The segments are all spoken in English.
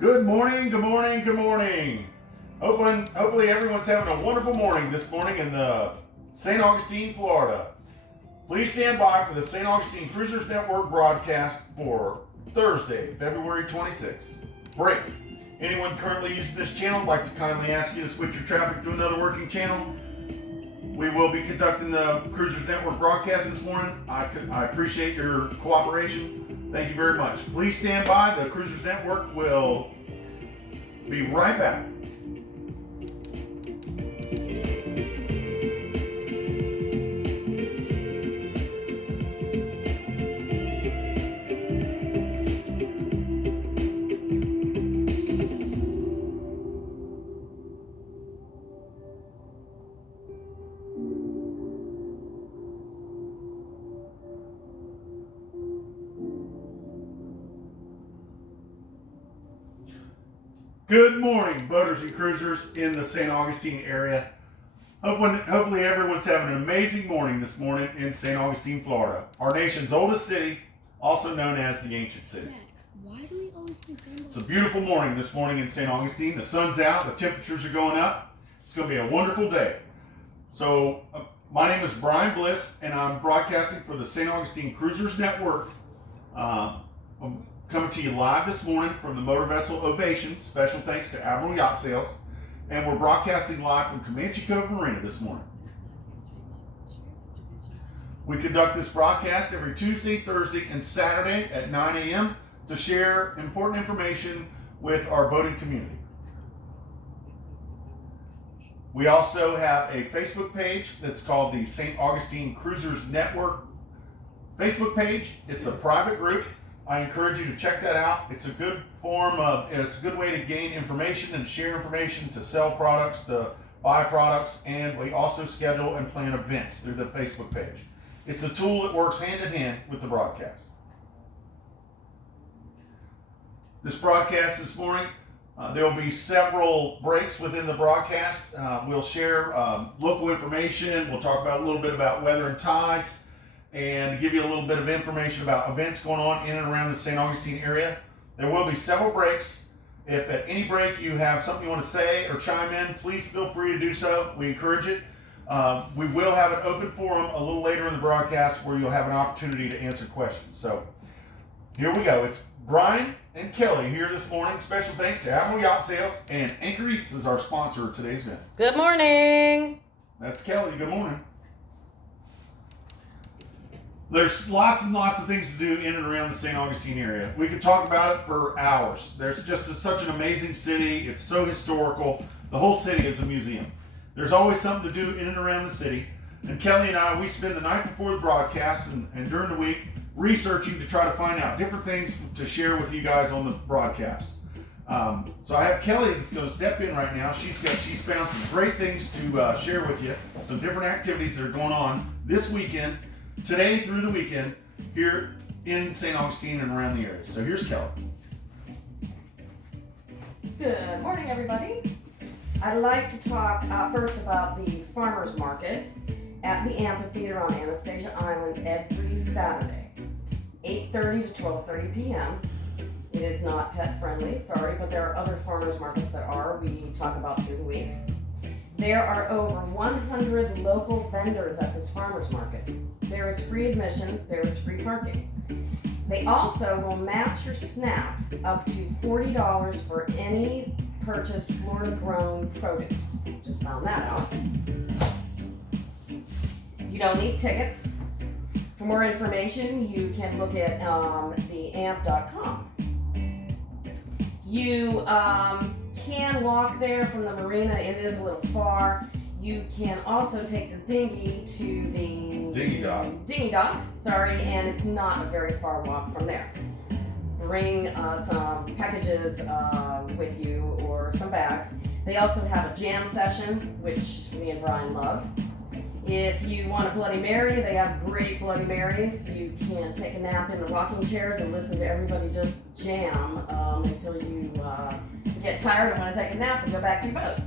Good morning, good morning, good morning. Hopefully everyone's having a wonderful morning this morning in St. Augustine, Florida. Please stand by for the St. Augustine Cruisers Network broadcast for Thursday, February 26th. Break. Anyone currently using this channel, I'd like to kindly ask you to switch your traffic to another working channel. We will be conducting the Cruisers Network broadcast this morning. I appreciate your cooperation. Thank you very much. Please stand by. The Cruisers Network will be right back. Good morning, boaters and cruisers in the St. Augustine area. Hopefully everyone's having an amazing morning this morning in St. Augustine, Florida, our nation's oldest city, also known as the Ancient City. Dad, why do we always do gumbo? It's a beautiful morning this morning in St. Augustine. The sun's out, the temperatures are going up. It's going to be a wonderful day. So, my name is Brian Bliss, and I'm broadcasting for the St. Augustine Cruisers Network. I'm coming to you live this morning from the motor vessel Ovation. Special thanks to Admiral Yacht Sales. And we're broadcasting live from Comanche Cove Marina this morning. We conduct this broadcast every Tuesday, Thursday, and Saturday at 9 a.m. to share important information with our boating community. We also have a Facebook page that's called the St. Augustine Cruisers Network Facebook page. It's a private group. I encourage you to check that out. It's a good it's a good way to gain information and share information, to sell products, to buy products, and we also schedule and plan events through the Facebook page. It's a tool that works hand in hand with the broadcast. This broadcast this morning, there will be several breaks within the broadcast. We'll share local information. We'll talk about a little bit about weather and tides, and give you a little bit of information about events going on in and around the St. Augustine area. There will be several breaks. If at any break you have something you want to say or chime in, please feel free to do so. We encourage it. We will have an open forum a little later in the broadcast where you'll have an opportunity to answer questions. So here we go. It's Brian and Kelly here this morning. Special thanks to Admiral Yacht Sales, and Anchor Eats is our sponsor of today's event. Good morning. That's Kelly. Good morning. There's lots and lots of things to do in and around the St. Augustine area. We could talk about it for hours. There's just such an amazing city. It's so historical. The whole city is a museum. There's always something to do in and around the city. And Kelly and I, we spend the night before the broadcast and during the week researching to try to find out different things to share with you guys on the broadcast. So I have Kelly that's going to step in right now. She's found some great things to share with you. Some different activities that are going on this weekend, today through the weekend, here in St. Augustine and around the area. So here's Kelly. Good morning, everybody. I'd like to talk first about the farmers market at the amphitheater on Anastasia Island every Saturday, 8:30 to 12:30 p.m. It is not pet friendly, sorry, but there are other farmers markets that are. We talk about through the week. There are over 100 local vendors at this farmers market. There is free admission, there is free parking. They also will match your SNAP up to $40 for any purchased Florida-grown produce. Just found that out. You don't need tickets. For more information, you can look at theamp.com. You can walk there from the marina. It is a little far. You can also take your dinghy to the dinghy dock, and it's not a very far walk from there. Bring some packages with you or some bags. They also have a jam session, which me and Brian love. If you want a Bloody Mary, they have great Bloody Marys. You can take a nap in the rocking chairs and listen to everybody just jam until you get tired and want to take a nap and go back to your boat.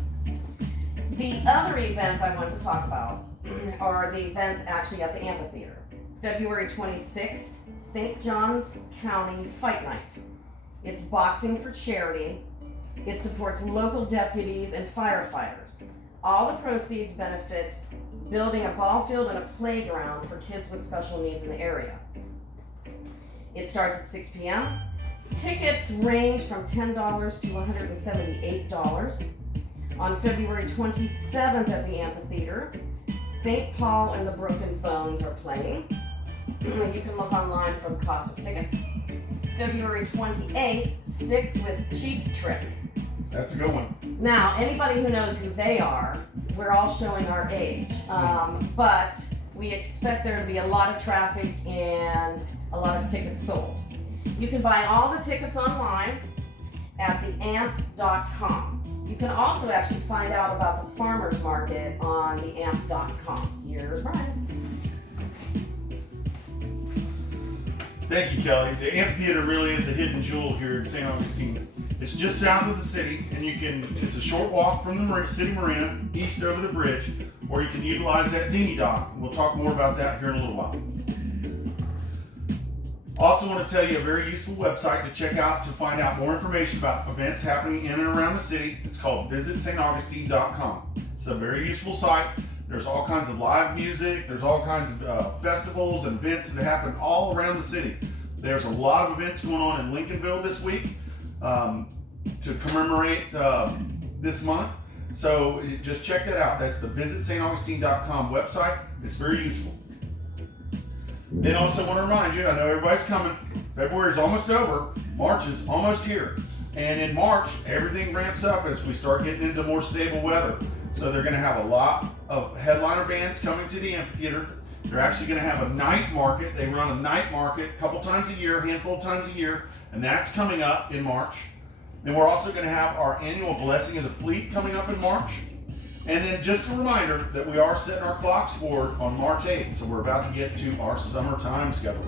The other events I want to talk about are the events actually at the amphitheater. February 26th, St. Johns County Fight Night. It's boxing for charity. It supports local deputies and firefighters. All the proceeds benefit building a ball field and a playground for kids with special needs in the area. It starts at 6 p.m. Tickets range from $10 to $178. On February 27th at the amphitheater, St. Paul and the Broken Bones are playing. You can look online for the cost of tickets. February 28th, Sticks with Cheap Trick. That's a good one. Now, anybody who knows who they are, we're all showing our age, but we expect there to be a lot of traffic and a lot of tickets sold. You can buy all the tickets online at theamp.com. You can also actually find out about the farmers market on theamp.com. Here's Brian. Thank you, Kelly. The amphitheater really is a hidden jewel here in St. Augustine. It's just south of the city, and it's a short walk from the city marina, east over the bridge, or you can utilize that dinghy dock. We'll talk more about that here in a little while. Also want to tell you a very useful website to check out to find out more information about events happening in and around the city. It's called visitstaugustine.com. It's a very useful site. There's all kinds of live music. There's all kinds of festivals and events that happen all around the city. There's a lot of events going on in Lincolnville this week to commemorate this month. So just check that out. That's the visitstaugustine.com website. It's very useful. Then also want to remind you, I know everybody's coming. February is almost over. March is almost here. And in March, everything ramps up as we start getting into more stable weather. So they're going to have a lot of headliner bands coming to the amphitheater. They're actually going to have a night market. They run a night market a couple times a year, a handful of times a year, and that's coming up in March. Then we're also going to have our annual Blessing of the Fleet coming up in March. And then just a reminder that we are setting our clocks forward on March 8th, so we're about to get to our summertime schedule.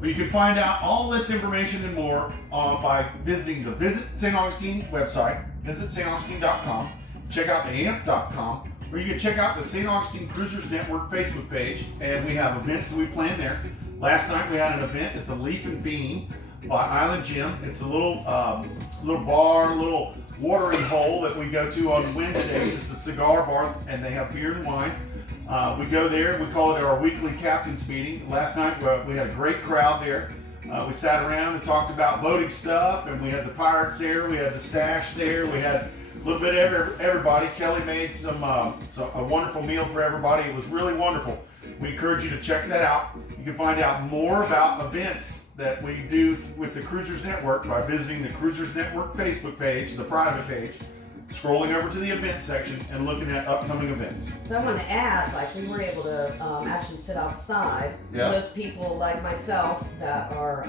But you can find out all this information and more by visiting the Visit St. Augustine website, visitstaugustine.com. Check out the amp.com, where you can check out the St. Augustine Cruisers Network Facebook page, and we have events that we plan there. Last night we had an event at the Leaf and Bean by Island Gym. It's a little bar, little watering hole that we go to on Wednesdays. It's a cigar bar, and they have beer and wine. We go there. We call it our weekly captain's meeting. Last night we had a great crowd there. We sat around and talked about boating stuff, and we had the Pirates there. We had the Stash there. We had a little bit of everybody. Kelly made a wonderful meal for everybody. It was really wonderful. We encourage you to check that out. You can find out more about events that we do with the Cruisers Network by visiting the Cruisers Network Facebook page, the private page, scrolling over to the event section and looking at upcoming events. So I want to add, like we were able to actually sit outside. Yeah. Those people like myself that are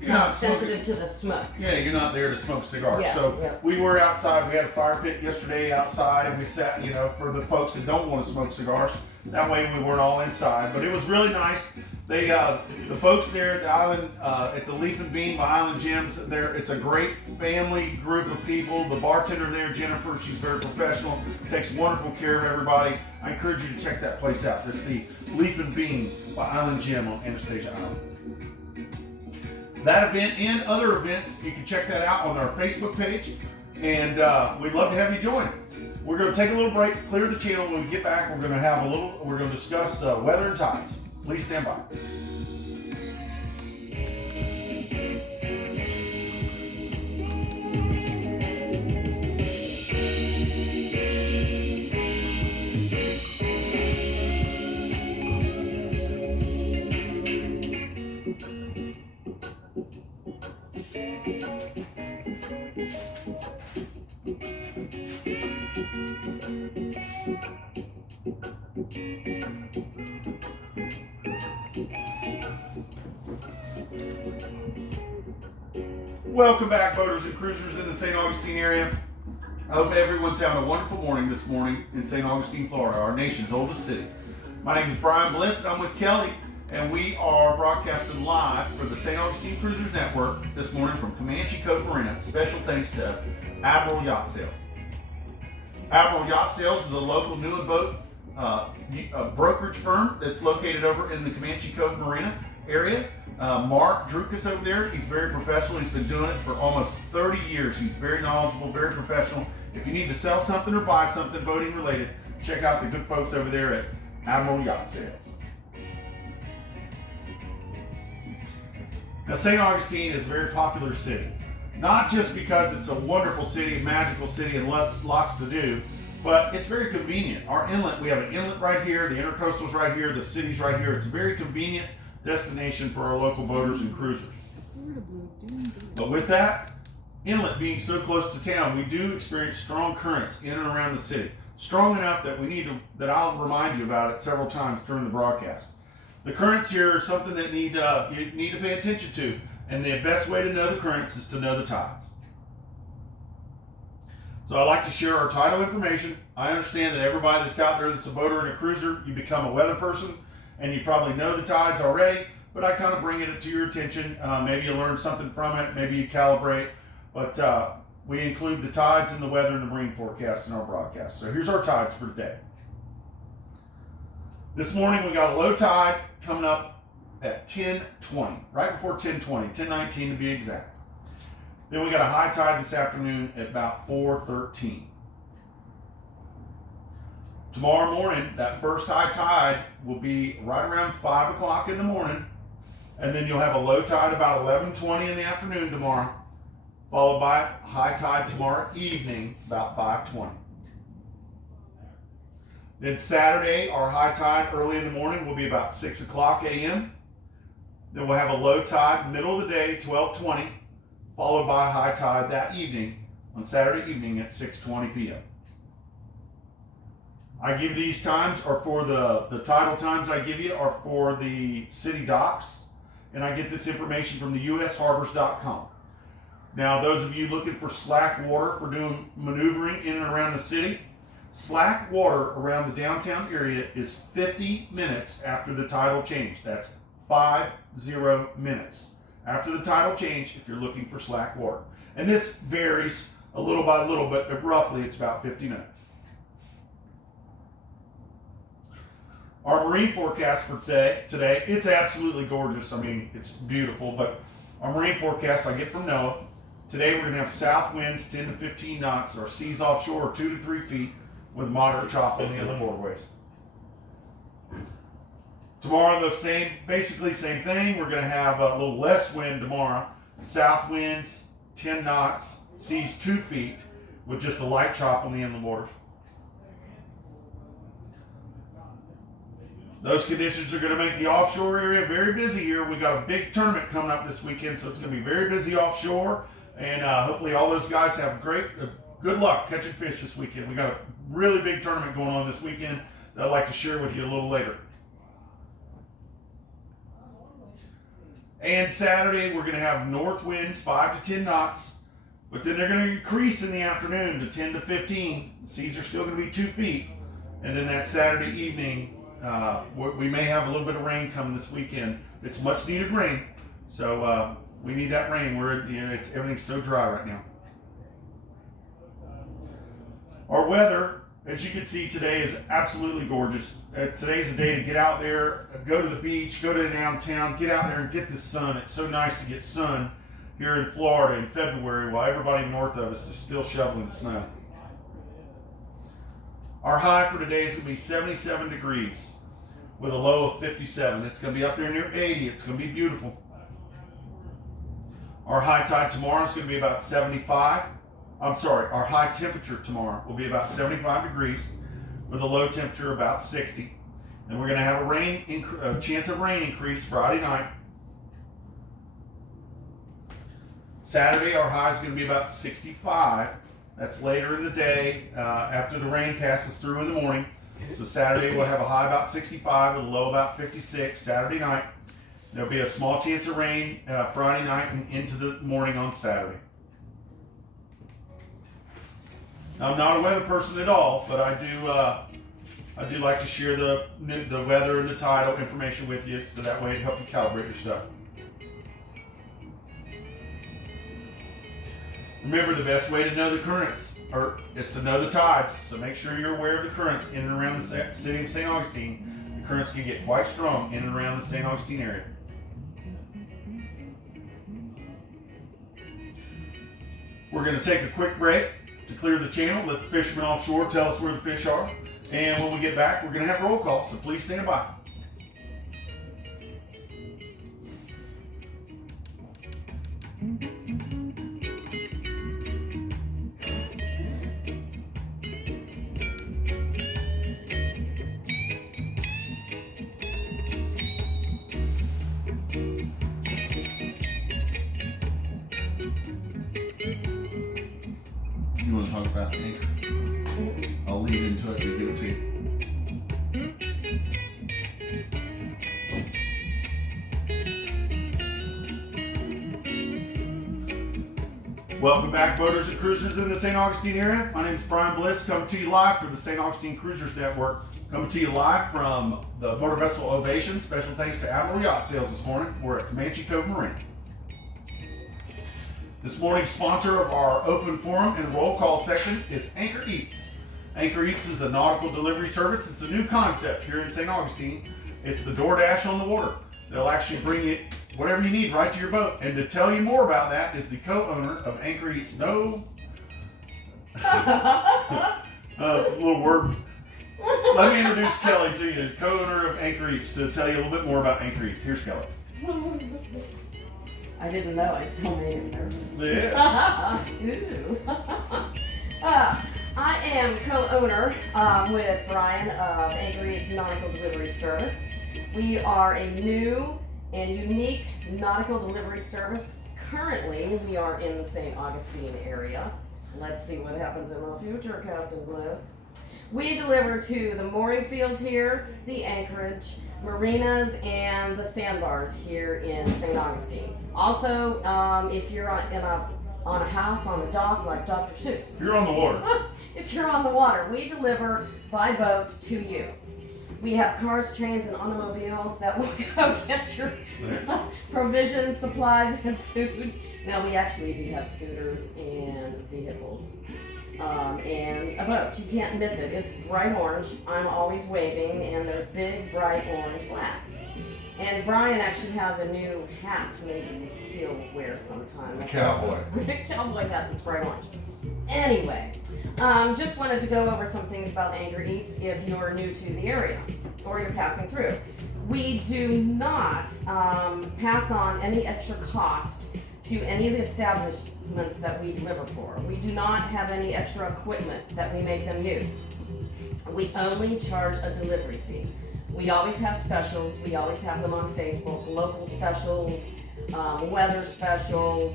You're not sensitive to the smoke. Yeah, you're not there to smoke cigars. Yeah, So yeah. we were outside. We had a fire pit yesterday outside, and we sat, for the folks that don't want to smoke cigars. That way we weren't all inside. But it was really nice. They, the folks there at the island, at the Leaf and Bean by Island Gyms, it's a great family group of people. The bartender there, Jennifer, she's very professional, takes wonderful care of everybody. I encourage you to check that place out. That's the Leaf and Bean by Island Gym on Anastasia Island. That event and other events, you can check that out on our Facebook page, and we'd love to have you join. We're going to take a little break, clear the channel. When we get back, we're going to discuss weather and tides. Please stand by. Welcome back, boaters and cruisers in the St. Augustine area. I hope everyone's having a wonderful morning this morning in St. Augustine, Florida, our nation's oldest city. My name is Brian Bliss, and I'm with Kelly, and we are broadcasting live for the St. Augustine Cruisers Network this morning from Comanche Cove Marina. Special thanks to Admiral Yacht Sales. Admiral Yacht Sales is a local new and boat brokerage firm that's located over in the Comanche Cove Marina. area. Mark Drukas over there, he's very professional. He's been doing it for almost 30 years. He's very knowledgeable, very professional. If you need to sell something or buy something boating related, check out the good folks over there at Admiral Yacht Sales. Now, St. Augustine is a very popular city, not just because it's a wonderful city, a magical city, and lots to do, but it's very convenient. Our inlet, we have an inlet right here, the intercoastal's right here, the city's right here. It's a very convenient destination for our local boaters and cruisers. But with that inlet being so close to town, we do experience strong currents in and around the city. Strong enough that I'll remind you about it several times during the broadcast. The currents here are something that you need to pay attention to, and the best way to know the currents is to know the tides. So I like to share our tidal information. I understand that everybody that's out there that's a boater and a cruiser, you become a weather person, and you probably know the tides already, but I kind of bring it to your attention. Maybe you learn something from it, maybe you calibrate, but we include the tides and the weather and the marine forecast in our broadcast. So here's our tides for today. This morning we got a low tide coming up at 10:20, right before 10:20, 10:19 to be exact. Then we got a high tide this afternoon at about 4:13. Tomorrow morning, that first high tide will be right around 5 o'clock in the morning, and then you'll have a low tide about 11:20 in the afternoon tomorrow, followed by a high tide tomorrow evening about 5:20. Then Saturday, our high tide early in the morning will be about 6 o'clock a.m. Then we'll have a low tide middle of the day, 12:20, followed by a high tide that evening on Saturday evening at 6:20 p.m. I give these times are for the tidal times I give you are for the city docks, and I get this information from the usharbors.com. Now, those of you looking for slack water for doing maneuvering in and around the city, slack water around the downtown area is 50 minutes after the tidal change. That's 50 minutes after the tidal change if you're looking for slack water. And this varies a little by little, but roughly it's about 50 minutes. Our marine forecast for today, it's absolutely gorgeous. I mean, it's beautiful, but our marine forecast I get from NOAA. Today we're going to have south winds 10 to 15 knots. Our seas offshore are 2 to 3 feet with moderate chop on the inland waterways. Tomorrow, basically same thing. We're going to have a little less wind tomorrow. South winds 10 knots, seas 2 feet with just a light chop on the inland waters. Those conditions are going to make the offshore area very busy here. We got a big tournament coming up this weekend, so it's going to be very busy offshore. And hopefully all those guys have good luck catching fish this weekend. We got a really big tournament going on this weekend that I'd like to share with you a little later. And Saturday, we're going to have north winds 5 to 10 knots, but then they're going to increase in the afternoon to 10 to 15. The seas are still going to be 2 feet. And then that Saturday evening, we may have a little bit of rain coming this weekend. It's much needed rain, so we need that rain. Everything's so dry right now. Our weather, as you can see today, is absolutely gorgeous. Today's a day to get out there, go to the beach, go to downtown, get out there and get the sun. It's so nice to get sun here in Florida in February while everybody north of us is still shoveling snow. Our high for today is going to be 77 degrees with a low of 57. It's going to be up there near 80. It's going to be beautiful. Our high tide tomorrow is going to be about 75. Our high temperature tomorrow will be about 75 degrees with a low temperature about 60. And we're going to have a chance of rain increase Friday night. Saturday, our high is going to be about 65. That's later in the day after the rain passes through in the morning. So Saturday we'll have a high about 65 with a low about 56 Saturday night. There'll be a small chance of rain Friday night and into the morning on Saturday. I'm not a weather person at all, but I do like to share the weather and the tidal information with you, so that way it helps you calibrate your stuff. Remember, the best way to know the currents is to know the tides. So make sure you're aware of the currents in and around the city of St. Augustine. The currents can get quite strong in and around the St. Augustine area. We're going to take a quick break to clear the channel, let the fishermen offshore tell us where the fish are. And when we get back, we're going to have roll call, so please stand by. You want to talk about anchor? I'll lead into it and give it to you. Welcome back, boaters and cruisers in the St. Augustine area. My name is Brian Bliss, coming to you live for the St. Augustine Cruisers Network. Coming to you live from the Motor Vessel Ovation. Special thanks to Admiral Yacht Sales this morning. We're at Comanche Cove Marine. This morning's sponsor of our open forum and roll call section is Anchor Eats. Anchor Eats is a nautical delivery service. It's a new concept here in St. Augustine. It's the DoorDash on the water. They'll actually bring you whatever you need right to your boat. And to tell you more about that is the co-owner of Anchor Eats. No, little word. Let me introduce Kelly to you, co-owner of Anchor Eats, to tell you a little bit more about Anchor Eats. Here's Kelly. I didn't know. I still made him nervous. Yeah. Ooh. I am co-owner with Brian of Anchor Eats Nautical Delivery Service. We are a new and unique nautical delivery service. Currently, we are in the St. Augustine area. Let's see what happens in the future, Captain Bliss. We deliver to the mooring fields here, the anchorage, marinas, and the sandbars here in St. Augustine. Also, if you're on a house, on a dock, like Dr. Seuss. If you're on the water. If you're on the water, we deliver by boat to you. We have cars, trains, and automobiles that will go get your provisions, supplies, and food. Now, we actually do have scooters and vehicles. And a boat. You can't miss it. It's bright orange. I'm always waving, and there's big, bright orange flags. And Brian actually has a new hat maybe he'll wear sometime. A cowboy. A cowboy hat that's bright orange. Anyway, just wanted to go over some things about Anchor Eats if you're new to the area or you're passing through. We do not pass on any extra cost to any of the establishments that we deliver for. We do not have any extra equipment that we make them use. We only charge a delivery fee. We always have specials. We always have them on Facebook, local specials, weather specials,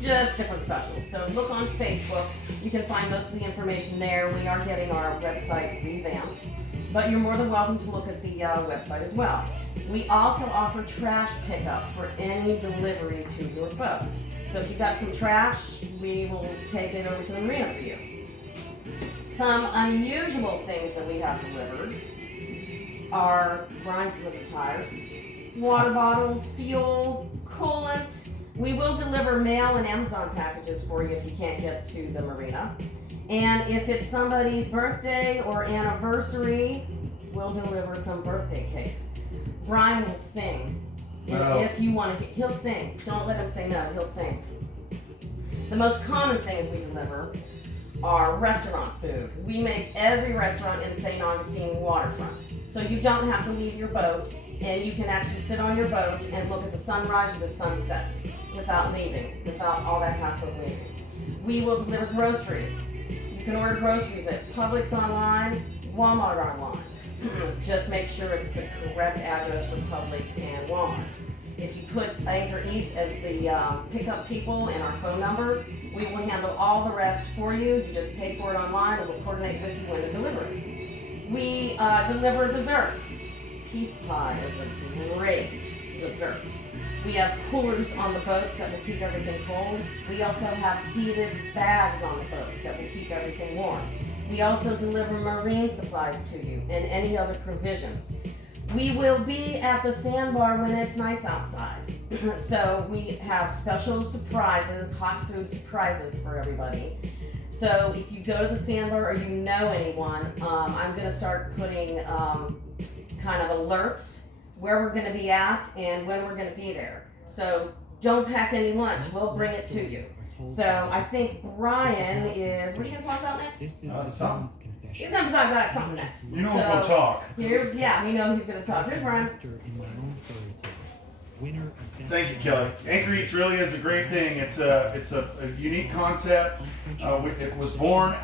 just different specials. So look on Facebook. You can find most of the information there. We are getting our website revamped, but you're more than welcome to look at the website as well. We also offer trash pickup for any delivery to your boat. So if you've got some trash, we will take it over to the marina for you. Some unusual things that we have delivered are Brian's delivered tires, water bottles, fuel, coolant. We will deliver mail and Amazon packages for you if you can't get to the marina. And if it's somebody's birthday or anniversary, we'll deliver some birthday cakes. Brian will sing. No. If you want to, he'll sing. Don't let him say no, he'll sing. The most common things we deliver are restaurant food. We make every restaurant in St. Augustine waterfront. So you don't have to leave your boat, and you can actually sit on your boat and look at the sunrise or the sunset without leaving, without all that hassle of leaving. We will deliver groceries. You can order groceries at Publix online, Walmart online. Just make sure it's the correct address for Publix and Walmart. If you put Anchor Eats as the pickup people and our phone number, we will handle all the rest for you. You just pay for it online and we'll coordinate with you when to deliver it. We deliver desserts. Peace pie is a great dessert. We have coolers on the boats that will keep everything cold. We also have heated bags on the boat that will keep everything warm. We also deliver marine supplies to you and any other provisions. We will be at the sandbar when it's nice outside. So we have special surprises, hot food surprises for everybody. So if you go to the sandbar or you know anyone, I'm going to start putting kind of alerts where we're going to be at and when we're going to be there. So don't pack any lunch. We'll bring it to you. So I think Brian is. What are you going to talk about next? Something. He's going to talk about something next. You know we're going to talk. Here, yeah, we know he's going to talk. Here's Brian. Thank you, Kelly. Anchor Eats really is a great thing. It's a unique concept. It was born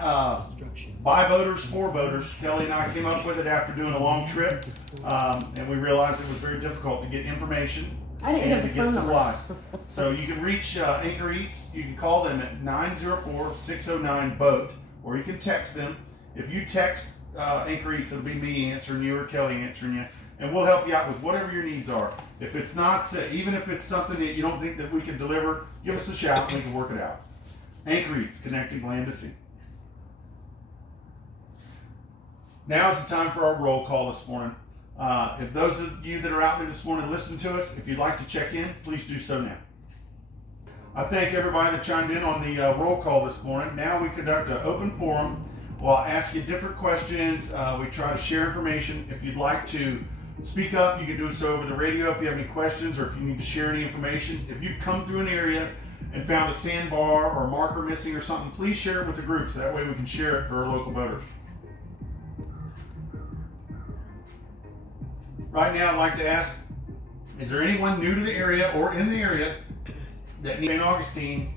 by boaters for boaters. Kelly and I came up with it after doing a long trip, and we realized it was very difficult to get information I didn't and get to the phone get number. supplies. So you can reach Anchor Eats. You can call them at 904-609-BOAT, or you can text them. If you text Anchor Eats, it'll be me answering you or Kelly answering you, and we'll help you out with whatever your needs are. If it's not, even if it's something that you don't think that we can deliver, give us a shout and we can work it out. Anchor Eats, connecting land to sea. Now is the time for our roll call this morning. If those of you that are out there this morning listening to us, if you'd like to check in, please do so now. I thank everybody that chimed in on the roll call this morning. Now we conduct an open forum. We'll ask you different questions. We try to share information. If you'd like to speak up, you can do so over the radio if you have any questions or if you need to share any information. If you've come through an area and found a sandbar or a marker missing or something, please share it with the group so that way we can share it for our local boaters. Right now, I'd like to ask, is there anyone new to the area or in the area that needs St. Augustine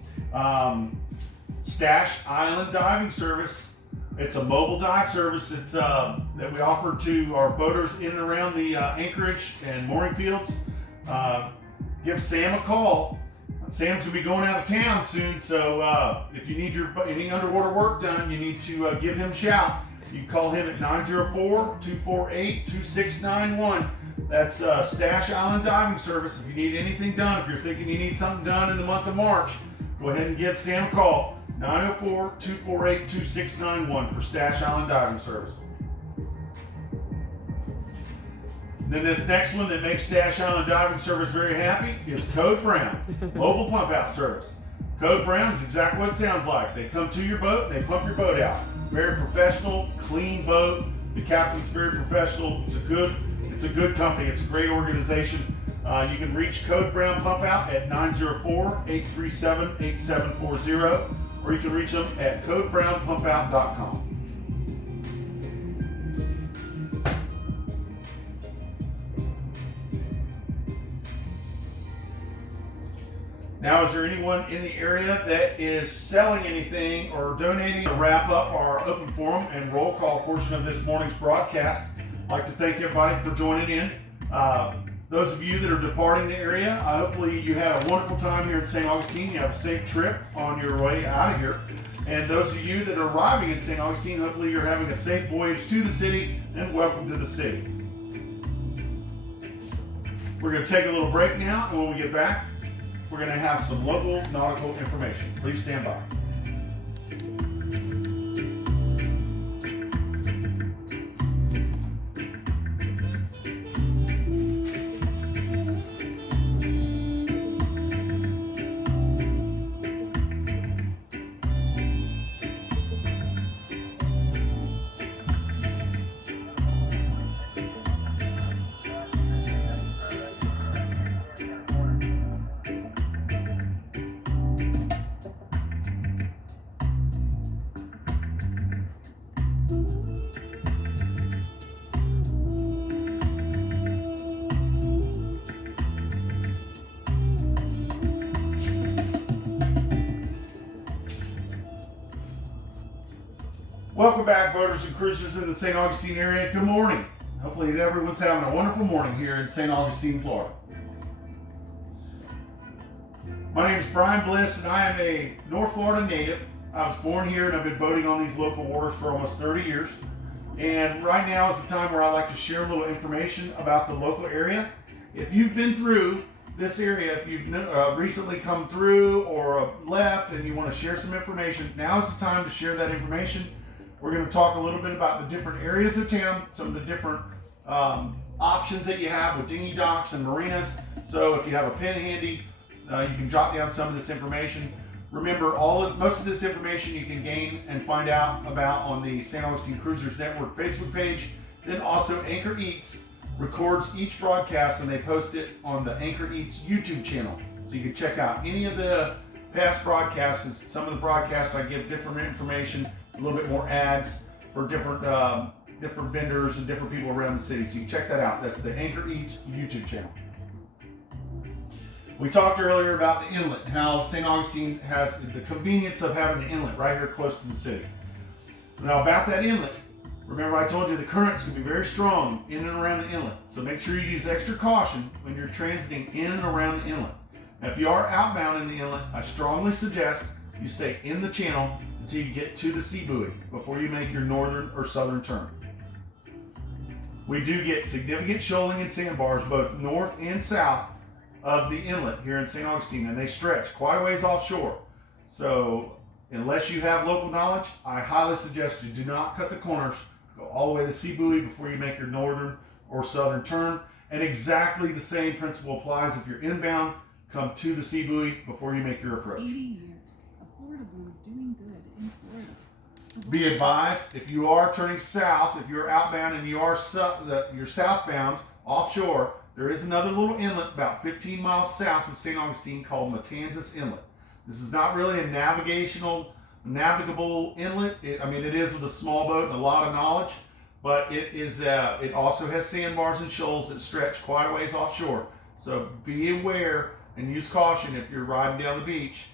Stash Island Diving Service? It's a mobile dive service that we offer to our boaters in and around the Anchorage and mooring fields. Give Sam a call. Sam's going to be going out of town soon, so if you need any underwater work done, you need to give him a shout. You can call him at 904-248-2691. That's Stash Island Diving Service. If you need anything done, if you're thinking you need something done in the month of March, go ahead and give Sam a call. 904-248-2691 for Stash Island Diving Service. Then this next one that makes Stash Island Diving Service very happy is Code Brown, mobile pump out service. Code Brown is exactly what it sounds like. They come to your boat, they pump your boat out. Very professional, clean boat. The captain's very professional. It's a good company. It's a great organization. You can reach Code Brown Pump Out at 904-837-8740, or you can reach them at codebrownpumpout.com. Now, is there anyone in the area that is selling anything or donating to wrap up our open forum and roll call portion of this morning's broadcast? I'd like to thank everybody for joining in. Those of you that are departing the area, hopefully you had a wonderful time here in St. Augustine. You have a safe trip on your way out of here. And those of you that are arriving in St. Augustine, hopefully you're having a safe voyage to the city, and welcome to the city. We're going to take a little break now, and when we get back, we're going to have some local nautical information. Please stand by. Welcome back, boaters and cruisers in the St. Augustine area. Good morning. Hopefully everyone's having a wonderful morning here in St. Augustine, Florida. My name is Brian Bliss, and I am a North Florida native. I was born here, and I've been boating on these local waters for almost 30 years. And right now is the time where I like to share a little information about the local area. If you've been through this area, if you've recently come through or left and you want to share some information, now is the time to share that information. We're going to talk a little bit about the different areas of town, some of the different options that you have with dinghy docks and marinas. So if you have a pen handy, you can jot down some of this information. Remember, most of this information you can gain and find out about on the St. Augustine Cruisers Network Facebook page. Then also Anchor Eats records each broadcast and they post it on the Anchor Eats YouTube channel. So you can check out any of the past broadcasts. Some of the broadcasts I give different information, a little bit more ads for different vendors and different people around the city. So you can check that out. That's the Anchor Eats YouTube channel. We talked earlier about the inlet, how St. Augustine has the convenience of having the inlet right here close to the city. Now about that inlet, remember I told you the currents can be very strong in and around the inlet. So make sure you use extra caution when you're transiting in and around the inlet. Now if you are outbound in the inlet, I strongly suggest you stay in the channel until you get to the sea buoy before you make your northern or southern turn. We do get significant shoaling and sandbars both north and south of the inlet here in St. Augustine, and they stretch quite a ways offshore. So unless you have local knowledge, I highly suggest you do not cut the corners. Go all the way to the sea buoy before you make your northern or southern turn. And exactly the same principle applies if you're inbound. Come to the sea buoy before you make your approach. 80 years of Florida Blue doing good in Florida. Be advised, if you are turning south, if you're outbound and you're southbound offshore, there is another little inlet about 15 miles south of St. Augustine called Matanzas Inlet. This is not really a navigable inlet. It is with a small boat and a lot of knowledge, but it also has sandbars and shoals that stretch quite a ways offshore. So be aware and use caution if you're riding down the beach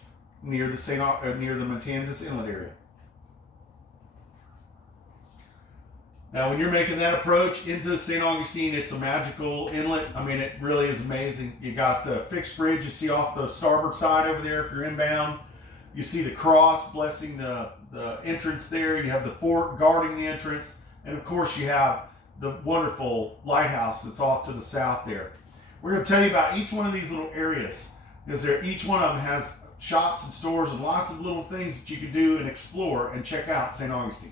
near the Matanzas Inlet area. Now, when you're making that approach into St. Augustine, it's a magical inlet. It really is amazing. You got the fixed bridge you see off the starboard side over there if you're inbound. You see the cross blessing the entrance there. You have the fort guarding the entrance. And of course, you have the wonderful lighthouse that's off to the south there. We're going to tell you about each one of these little areas because each one of them has shops and stores and lots of little things that you can do and explore and check out St. Augustine.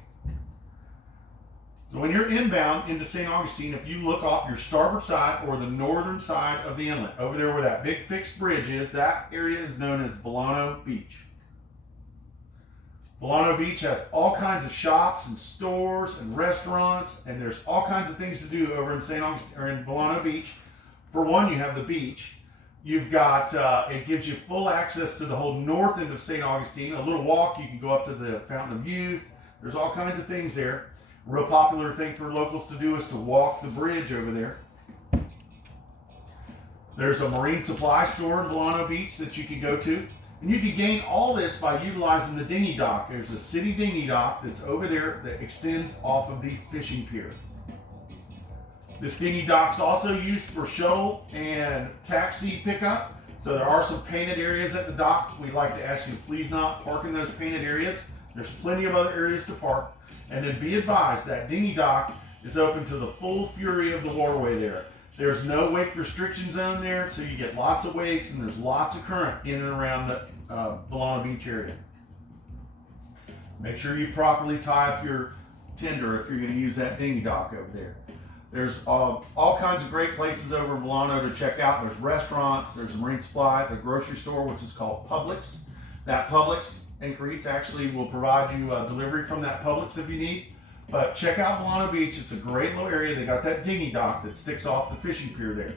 So when you're inbound into St. Augustine, if you look off your starboard side or the northern side of the inlet, over there where that big fixed bridge is, that area is known as Vilano Beach. Vilano Beach has all kinds of shops and stores and restaurants, and there's all kinds of things to do over in St. Augustine or in Vilano Beach. For one, you have the beach. You've got, it gives you full access to the whole north end of St. Augustine. A little walk, you can go up to the Fountain of Youth. There's all kinds of things there. A real popular thing for locals to do is to walk the bridge over there. There's a marine supply store in Vilano Beach that you can go to. And you can gain all this by utilizing the dinghy dock. There's a city dinghy dock that's over there that extends off of the fishing pier. This dinghy dock's also used for shuttle and taxi pickup. So there are some painted areas at the dock. We'd like to ask you to please not park in those painted areas. There's plenty of other areas to park. And then be advised that dinghy dock is open to the full fury of the waterway there. There's no wake restriction zone there, so you get lots of wakes and there's lots of current in and around the Vilano Beach area. Make sure you properly tie up your tender if you're going to use that dinghy dock over there. There's all kinds of great places over in Vilano to check out. There's restaurants, there's a marine supply, the grocery store, which is called Publix. That Publix, Anchor Eats actually will provide you delivery from that Publix if you need. But check out Vilano Beach. It's a great little area. They got that dinghy dock that sticks off the fishing pier there.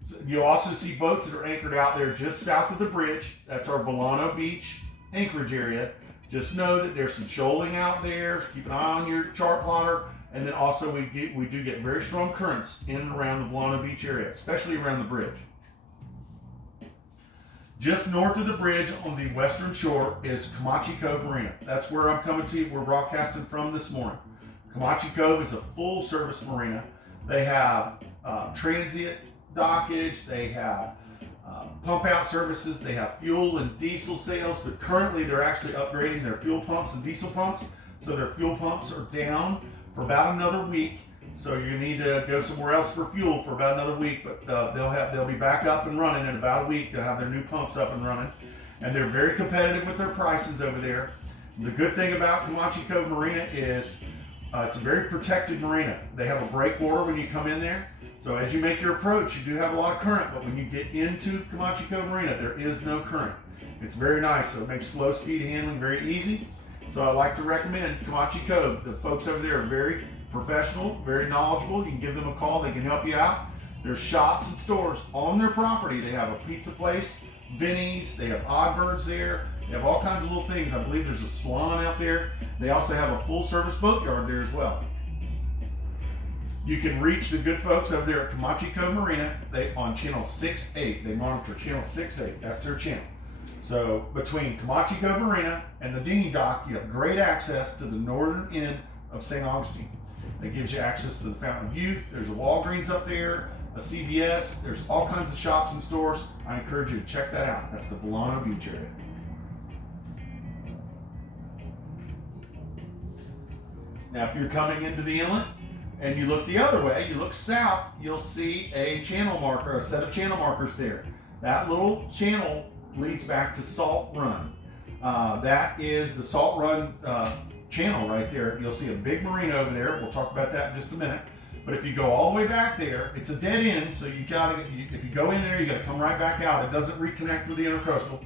So you'll also see boats that are anchored out there just south of the bridge. That's our Vilano Beach anchorage area. Just know that there's some shoaling out there. Keep an eye on your chart plotter. And then also we do get very strong currents in and around the Vilano Beach area, especially around the bridge. Just north of the bridge on the western shore is Comanche Cove Marina. That's where I'm coming to you. We're broadcasting from this morning. Comanche Cove is a full-service marina. They have transient dockage. They have pump-out services. They have fuel and diesel sales, but currently they're actually upgrading their fuel pumps and diesel pumps. So their fuel pumps are down for about another week. So you need to go somewhere else for fuel for about another week, but they'll be back up and running in about a week. They'll have their new pumps up and running, and they're very competitive with their prices over there. The good thing about Comanche Cove Marina is it's a very protected marina. They have a breakwater when you come in there, so as you make your approach, you do have a lot of current, but when you get into Comanche Cove Marina, there is no current. It's very nice, so it makes slow speed handling very easy. So I like to recommend Comanche Cove. The folks over there are very professional, very knowledgeable. You can give them a call. They can help you out. There's shops and stores on their property. They have a pizza place Vinny's, they have Oddbirds there. They have all kinds of little things. I believe there's a salon out there. They also have a full service boatyard there as well. You can reach the good folks over there at Comanche Cove Marina. They on channel 6-8. They monitor channel 6-8. That's their channel. So between Comanche Cove Marina and the dinghy dock, you have great access to the northern end of St. Augustine. That gives you access to the Fountain of Youth. There's a Walgreens up there, a CVS. There's all kinds of shops and stores. I encourage you to check that out. That's the Volano Beach area. Now, if you're coming into the inlet and you look the other way, you look south, you'll see a channel marker, a set of channel markers there. That little channel leads back to Salt Run. That is the Salt Run channel right there. You'll see a big marina over there. We'll talk about that in just a minute. But if you go all the way back there, it's a dead end, so you gotta, if you go in there, you gotta come right back out. It doesn't reconnect with the intercoastal.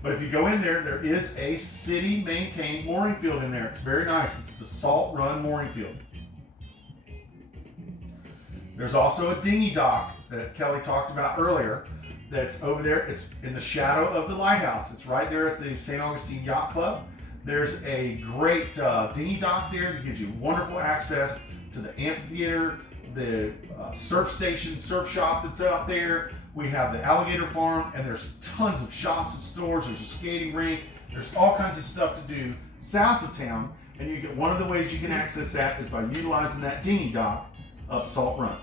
But if you go in there, there is a city-maintained mooring field in there. It's very nice. It's the Salt Run Mooring Field. There's also a dinghy dock that Kelly talked about earlier that's over there. It's in the shadow of the lighthouse. It's right there at the St. Augustine Yacht Club. There's a great dinghy dock there that gives you wonderful access to the amphitheater, the surf station, surf shop that's out there. We have the alligator farm, and there's tons of shops and stores. There's a skating rink. There's all kinds of stuff to do south of town. And you get one of the ways you can access that is by utilizing that dinghy dock up Salt Run.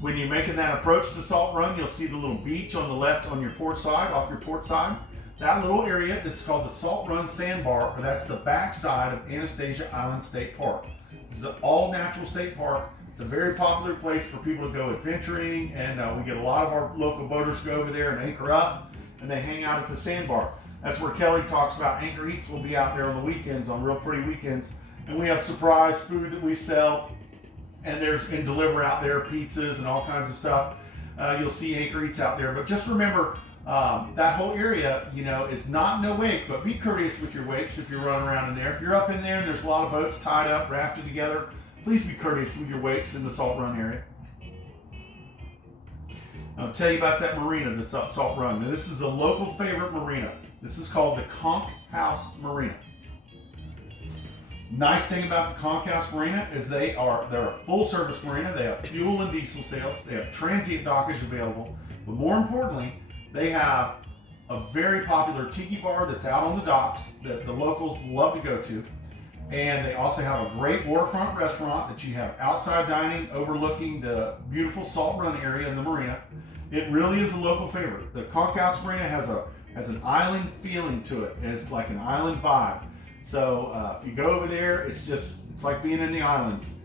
When you're making that approach to Salt Run, you'll see the little beach on the left on your port side, off your port side. That little area is called the Salt Run Sandbar, or that's the backside of Anastasia Island State Park. This is an all-natural state park. It's a very popular place for people to go adventuring, and we get a lot of our local boaters go over there and anchor up, and they hang out at the sandbar. That's where Kelly talks about Anchor Eats will be out there on the weekends, on real pretty weekends, and we have surprise food that we sell, and deliver out there pizzas and all kinds of stuff. You'll see Anchor Eats out there, but just remember that whole area, is not no wake, but be courteous with your wakes if you're running around in there. If you're up in there and there's a lot of boats tied up, rafted together, please be courteous with your wakes in the Salt Run area. I'll tell you about that marina that's up Salt Run. Now, this is a local favorite marina. This is called the Conch House Marina. Nice thing about the Conch House Marina is they're a full service marina. They have fuel and diesel sales. They have transient dockage available. But more importantly, they have a very popular tiki bar that's out on the docks that the locals love to go to. And they also have a great waterfront restaurant that you have outside dining overlooking the beautiful Salt Run area in the marina. It really is a local favorite. The Conch House Marina has an island feeling to it. It's like an island vibe. So if you go over there, it's like being in the islands.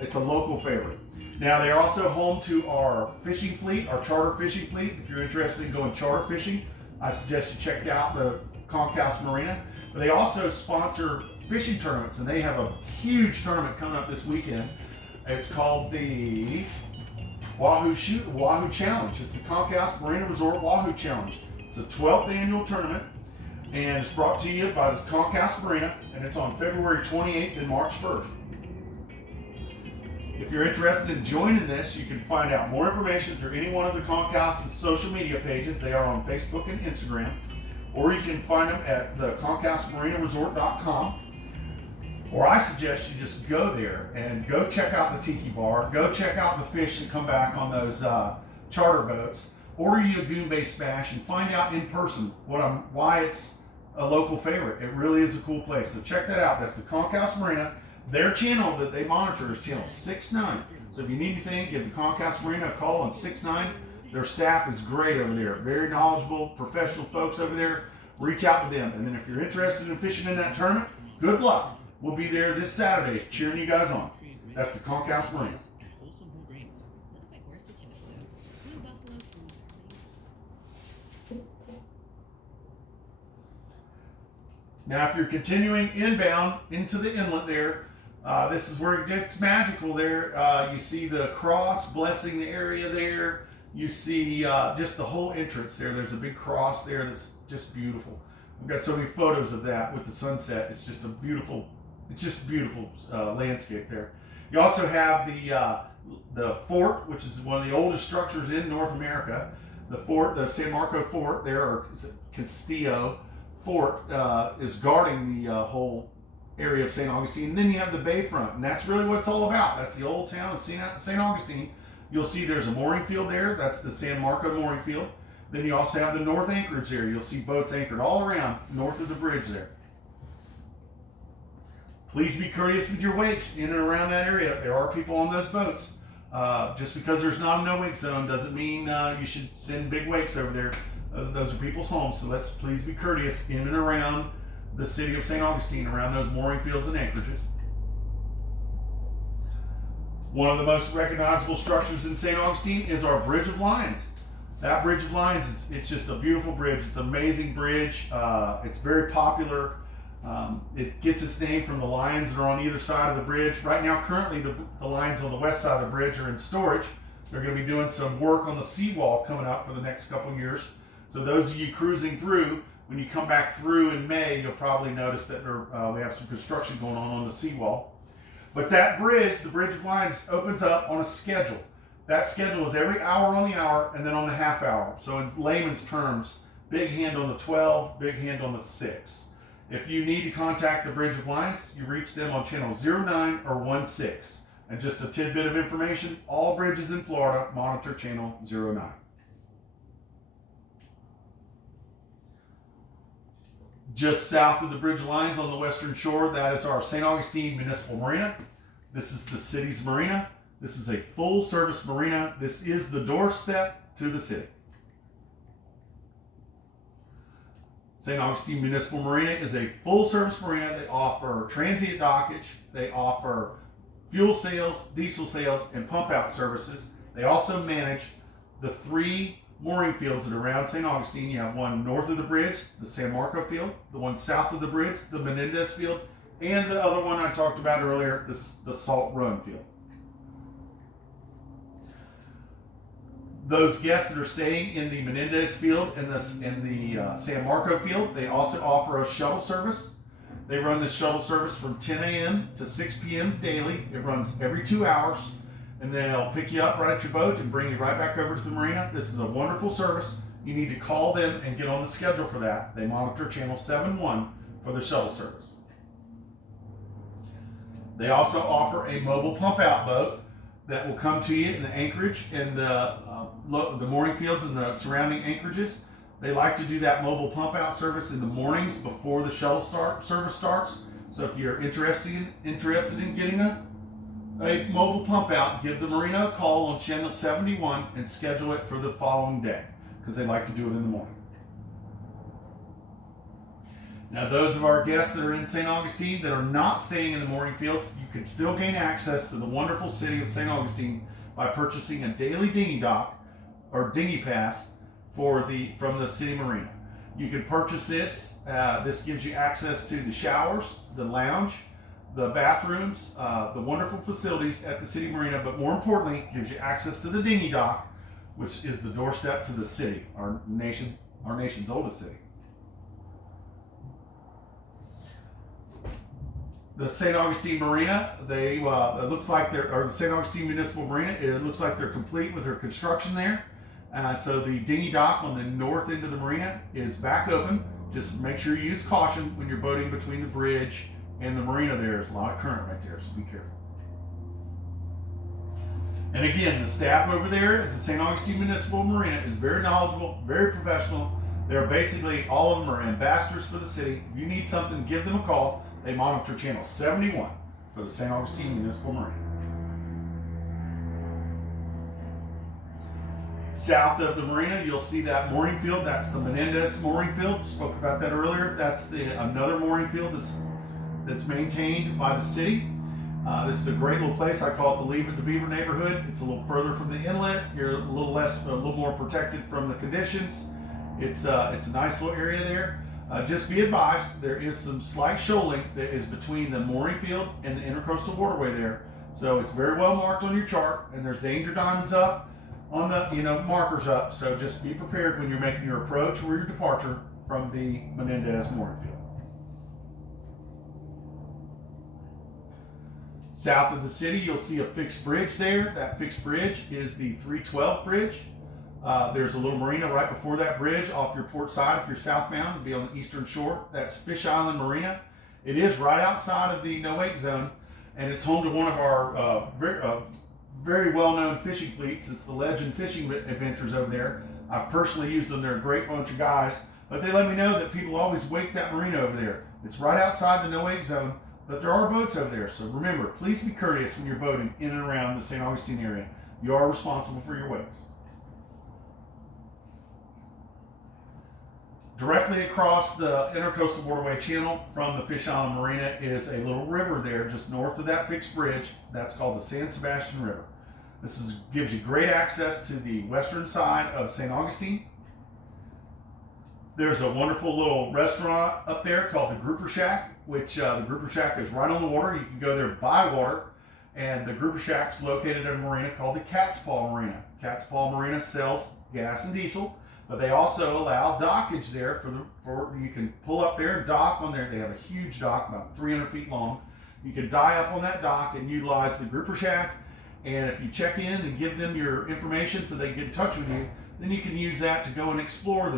It's a local favorite. Now they're also home to our fishing fleet, our charter fishing fleet. If you're interested in going charter fishing, I suggest you check out the Conch House Marina. But they also sponsor fishing tournaments, and they have a huge tournament coming up this weekend. It's called the Wahoo Challenge. It's the Conch House Marina Resort Wahoo Challenge. It's the 12th annual tournament, and it's brought to you by the Conch House Marina, and it's on February 28th and March 1st. If you're interested in joining this, you can find out more information through any one of the Conch House's social media pages. They are on Facebook and Instagram. Or you can find them at the conchhousemarinarresort.com. Or I suggest you just go there and go check out the tiki bar, go check out the fish that come back on those charter boats, order you a Goon Bay Smash, and find out in person why it's a local favorite. It really is a cool place. So check that out. That's the Conch House Marina. Their channel that they monitor is channel 6-9. So if you need anything, give the Conch House Marina a call on 6-9. Their staff is great over there. Very knowledgeable, professional folks over there. Reach out to them. And then if you're interested in fishing in that tournament, good luck. We'll be there this Saturday cheering you guys on. That's the Conch House Marina. Now, if you're continuing inbound into the inlet there, this is where it gets magical there. You see the cross blessing the area there. You see just the whole entrance there. There's a big cross there that's just beautiful. I've got so many photos of that with the sunset. It's just beautiful landscape there. You also have the fort, which is one of the oldest structures in North America. The fort, the San Marco Fort, there, or Castillo Fort, is guarding the whole area of St. Augustine. And then you have the bayfront, and that's really what it's all about. That's the old town of St. Augustine. You'll see there's a mooring field there. That's the San Marco mooring field. Then you also have the North Anchorage area. You'll see boats anchored all around north of the bridge there. Please be courteous with your wakes in and around that area. There are people on those boats. Just because there's not a no-wake zone doesn't mean you should send big wakes over there. Those are people's homes, so let's please be courteous in and around the city of St. Augustine, around those mooring fields and anchorages. One of the most recognizable structures in St. Augustine is our Bridge of Lions. That Bridge of Lions it's just a beautiful bridge. It's an amazing bridge. It's very popular. It gets its name from the lions that are on either side of the bridge. Right now, currently, the lions on the west side of the bridge are in storage. They're going to be doing some work on the seawall coming up for the next couple years. So those of you cruising through, when you come back through in May, you'll probably notice that we have some construction going on the seawall. But that bridge, the Bridge of Lions, opens up on a schedule. That schedule is every hour on the hour and then on the half hour. So in layman's terms, big hand on the 12, big hand on the 6. If you need to contact the Bridge of Lions, you reach them on channel 09 or 16. And just a tidbit of information, all bridges in Florida monitor channel 09. Just south of the Bridge of Lions on the western shore, that is our St. Augustine Municipal Marina. This is the city's marina. This is a full-service marina. This is the doorstep to the city. St. Augustine Municipal Marina is a full-service marina. They offer transient dockage. They offer fuel sales, diesel sales, and pump-out services. They also manage the 3 mooring fields that are around St. Augustine. You have one north of the bridge, the San Marco field, the one south of the bridge, the Menendez field, and the other one I talked about earlier, the Salt Run field. Those guests that are staying in the Menendez field and the San Marco field, they also offer a shuttle service. They run this shuttle service from 10 a.m. to 6 p.m. daily. It runs every 2 hours. And then they'll pick you up right at your boat and bring you right back over to the marina. This is a wonderful service. You need to call them and get on the schedule for that. They monitor channel 71 for the shuttle service. They also offer a mobile pump-out boat that will come to you in the anchorage and the mooring fields and the surrounding anchorages. They like to do that mobile pump-out service in the mornings before the shuttle service starts. So if you're interested in getting a mobile pump out, give the marina a call on channel 71 and schedule it for the following day because they like to do it in the morning. Now, those of our guests that are in St. Augustine that are not staying in the mooring fields, you can still gain access to the wonderful city of St. Augustine by purchasing a daily dinghy dock or dinghy pass from the city marina. You can purchase this. This gives you access to the showers, the lounge, the bathrooms, the wonderful facilities at the city marina, but more importantly, gives you access to the dinghy dock, which is the doorstep to the city, our nation's oldest city. The St. Augustine Marina, it looks like the St. Augustine Municipal Marina, it looks like they're complete with their construction there. So the dinghy dock on the north end of the marina is back open. Just make sure you use caution when you're boating between the bridge and the marina. There's a lot of current right there, so be careful. And again, the staff over there at the St. Augustine Municipal Marina is very knowledgeable, very professional. They're basically, all of them are ambassadors for the city. If you need something, give them a call. They monitor channel 71 for the St. Augustine Municipal Marina. South of the marina, you'll see that mooring field. That's the Menendez mooring field. Spoke about that earlier. That's another mooring field that's maintained by the city. This is a great little place. I call it the Leave It to Beaver neighborhood. It's a little further from the inlet. You're a little more protected from the conditions. It's a nice little area there. Just be advised, there is some slight shoaling that is between the mooring field and the intercoastal waterway there. So it's very well marked on your chart, and there's danger diamonds up on the markers up. So just be prepared when you're making your approach or your departure from the Menendez mooring field. South of the city, you'll see a fixed bridge there. That fixed bridge is the 312 bridge. There's a little marina right before that bridge off your port side if you're southbound. It'll be on the eastern shore. That's Fish Island Marina. It is right outside of the no-wake zone, and it's home to one of our very well-known fishing fleets. It's the Legend Fishing Adventures over there. I've personally used them. They're a great bunch of guys, but they let me know that people always wake that marina over there. It's right outside the no-wake zone, but there are boats over there. So remember, please be courteous when you're boating in and around the St. Augustine area. You are responsible for your wakes. Directly across the Intercoastal Waterway Channel from the Fish Island Marina is a little river there just north of that fixed bridge. That's called the San Sebastian River. This gives you great access to the western side of St. Augustine. There's a wonderful little restaurant up there called the Grouper Shack, which the Grouper Shack is right on the water. You can go there by water, and the Grouper Shack's located at a marina called the Cat's Paw Marina. Cat's Paw Marina sells gas and diesel, but they also allow dockage there for you can pull up there and dock on there. They have a huge dock, about 300 feet long. You can die up on that dock and utilize the Grouper Shack. And if you check in and give them your information so they can get in touch with you, then you can use that to go and explore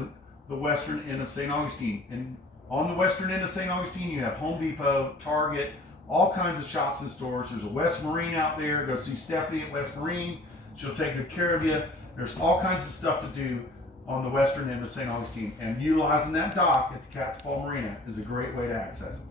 the western end of St. Augustine. And on the western end of St. Augustine, you have Home Depot, Target, all kinds of shops and stores. There's a West Marine out there. Go see Stephanie at West Marine. She'll take good care of you. There's all kinds of stuff to do on the western end of St. Augustine. And utilizing that dock at the Cat's Paw Marina is a great way to access it.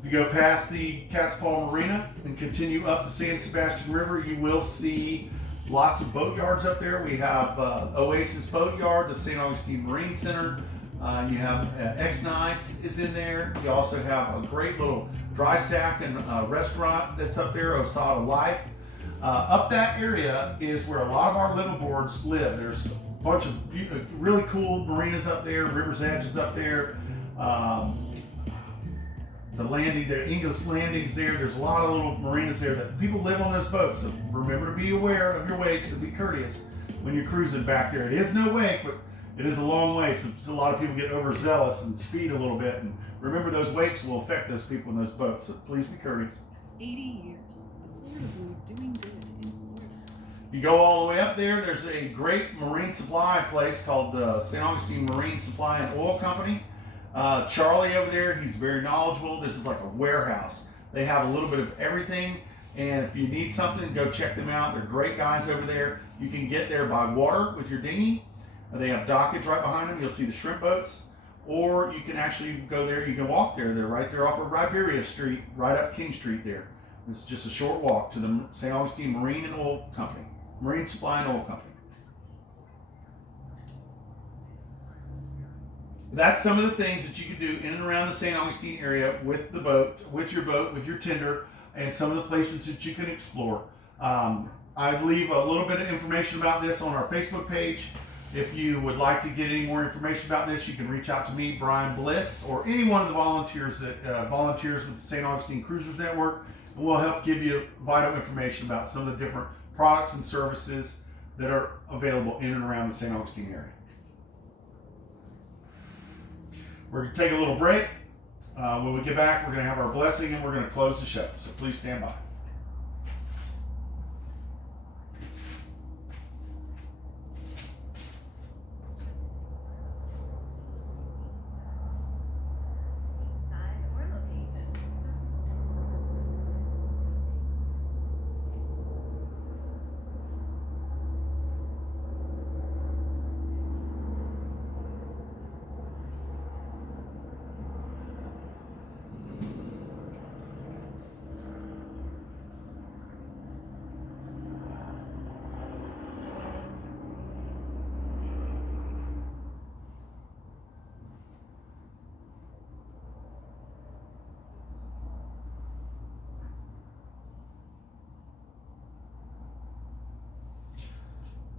If you go past the Cat's Paw Marina and continue up the San Sebastian River, you will see lots of boat yards up there. We have Oasis Boat Yard, the St. Augustine Marine Center. You have X-Nights is in there. You also have a great little dry stack and restaurant that's up there, Osada Life. Up that area is where a lot of our liveaboards live. There's a bunch of really cool marinas up there. River's Edge is up there. The landing there, English Landing's there. There's a lot of little marinas there that people live on those boats. So remember to be aware of your wakes and be courteous when you're cruising back there. It is no wake, but it is a long way. So a lot of people get overzealous and speed a little bit. And remember, those wakes will affect those people in those boats. So please be courteous. 80 years. The Florida Blue doing good in Florida. If you go all the way up there, there's a great marine supply place called the St. Augustine Marine Supply and Oil Company. Charlie over there, he's very knowledgeable. This is like a warehouse. They have a little bit of everything, and if you need something, go check them out. They're great guys over there. You can get there by water with your dinghy. They have dockage right behind them. You'll see the shrimp boats, or you can actually go there. You can walk there. They're right there off of Riberia Street, right up King Street there. It's just a short walk to the St. Augustine Marine and Oil Company, Marine Supply and Oil Company. That's some of the things that you can do in and around the St. Augustine area with the boat, with your tender, and some of the places that you can explore. I leave a little bit of information about this on our Facebook page. If you would like to get any more information about this, you can reach out to me, Brian Bliss, or any one of the volunteers that volunteers with the St. Augustine Cruisers Network, and we'll help give you vital information about some of the different products and services that are available in and around the St. Augustine area. We're going to take a little break. When we get back, we're going to have our blessing and we're going to close the show. So please stand by.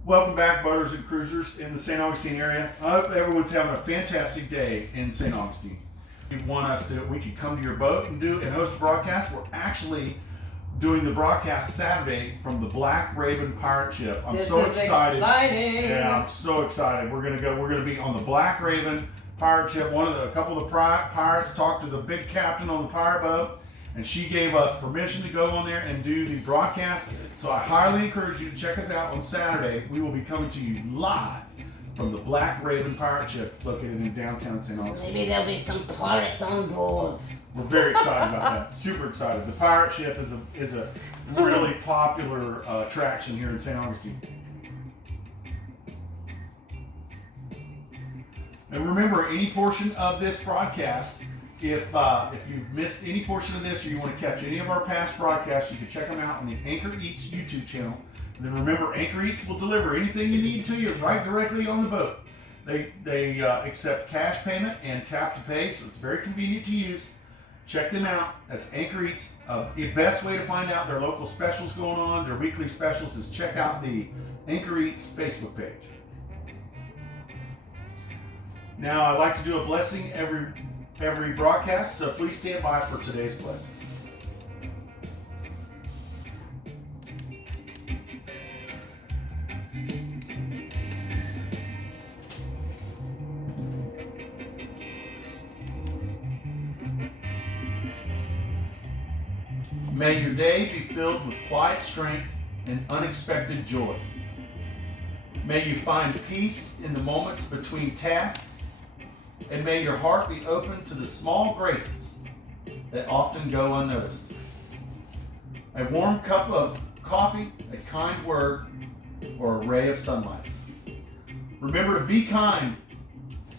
Welcome back, boaters and cruisers in the St. Augustine area. I hope everyone's having a fantastic day in St. Augustine. If you want us to, we could come to your boat and host a broadcast. We're actually doing the broadcast Saturday from the Black Raven pirate ship. I'm so excited. Exciting. Yeah, I'm so excited. We're gonna be on the Black Raven pirate ship. A couple of the pirates talked to the big captain on the pirate boat, and she gave us permission to go on there and do the broadcast. So I highly encourage you to check us out on Saturday. We will be coming to you live from the Black Raven pirate ship located in downtown St. Augustine. Maybe there'll be some pirates on board. We're very excited about that. Super excited. The pirate ship is a really popular attraction here in St. Augustine. And remember, any portion of this broadcast, if you've missed any portion of this or you want to catch any of our past broadcasts, you can check them out on the Anchor Eats YouTube channel. And then remember, Anchor Eats will deliver anything you need to you right directly on the boat. They accept cash payment and tap to pay, so it's very convenient to use. Check them out. That's Anchor Eats. The best way to find out their local specials going on, their weekly specials, is check out the Anchor Eats Facebook page. Now, I like to do a blessing every broadcast, so please stand by for today's blessing. May your day be filled with quiet strength and unexpected joy. May you find peace in the moments between tasks, and may your heart be open to the small graces that often go unnoticed. A warm cup of coffee, a kind word, or a ray of sunlight. Remember to be kind.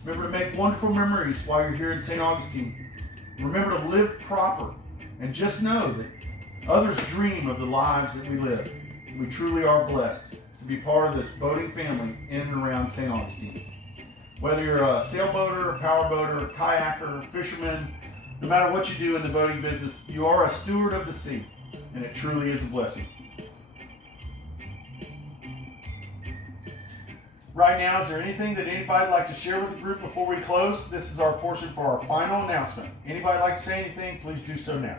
Remember to make wonderful memories while you're here in St. Augustine. Remember to live proper, and just know that others dream of the lives that we live. We truly are blessed to be part of this boating family in and around St. Augustine. Whether you're a sailboater, a powerboater, a kayaker, fisherman, no matter what you do in the boating business, you are a steward of the sea, and it truly is a blessing. Right now, is there anything that anybody would like to share with the group before we close? This is our portion for our final announcement. Anybody like to say anything? Please do so now.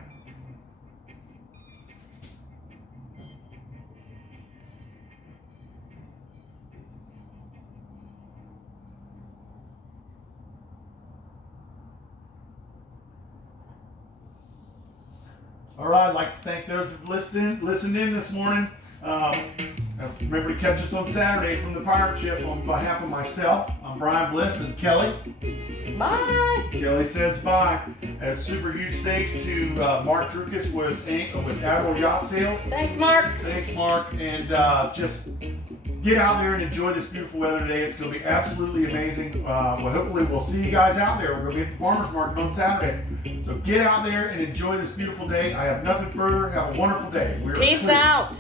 All right, I'd like to thank those who've listened in this morning. Remember to catch us on Saturday from the pirate ship. On behalf of myself, I'm Brian Bliss and Kelly. Bye. Kelly says bye. Super huge thanks to Mark Drukas with Admiral Yacht Sales. Thanks, Mark. Thanks, Mark. And just get out there and enjoy this beautiful weather today. It's going to be absolutely amazing. Hopefully we'll see you guys out there. We're going to be at the farmer's market on Saturday. So get out there and enjoy this beautiful day. I have nothing further. Have a wonderful day. Peace out.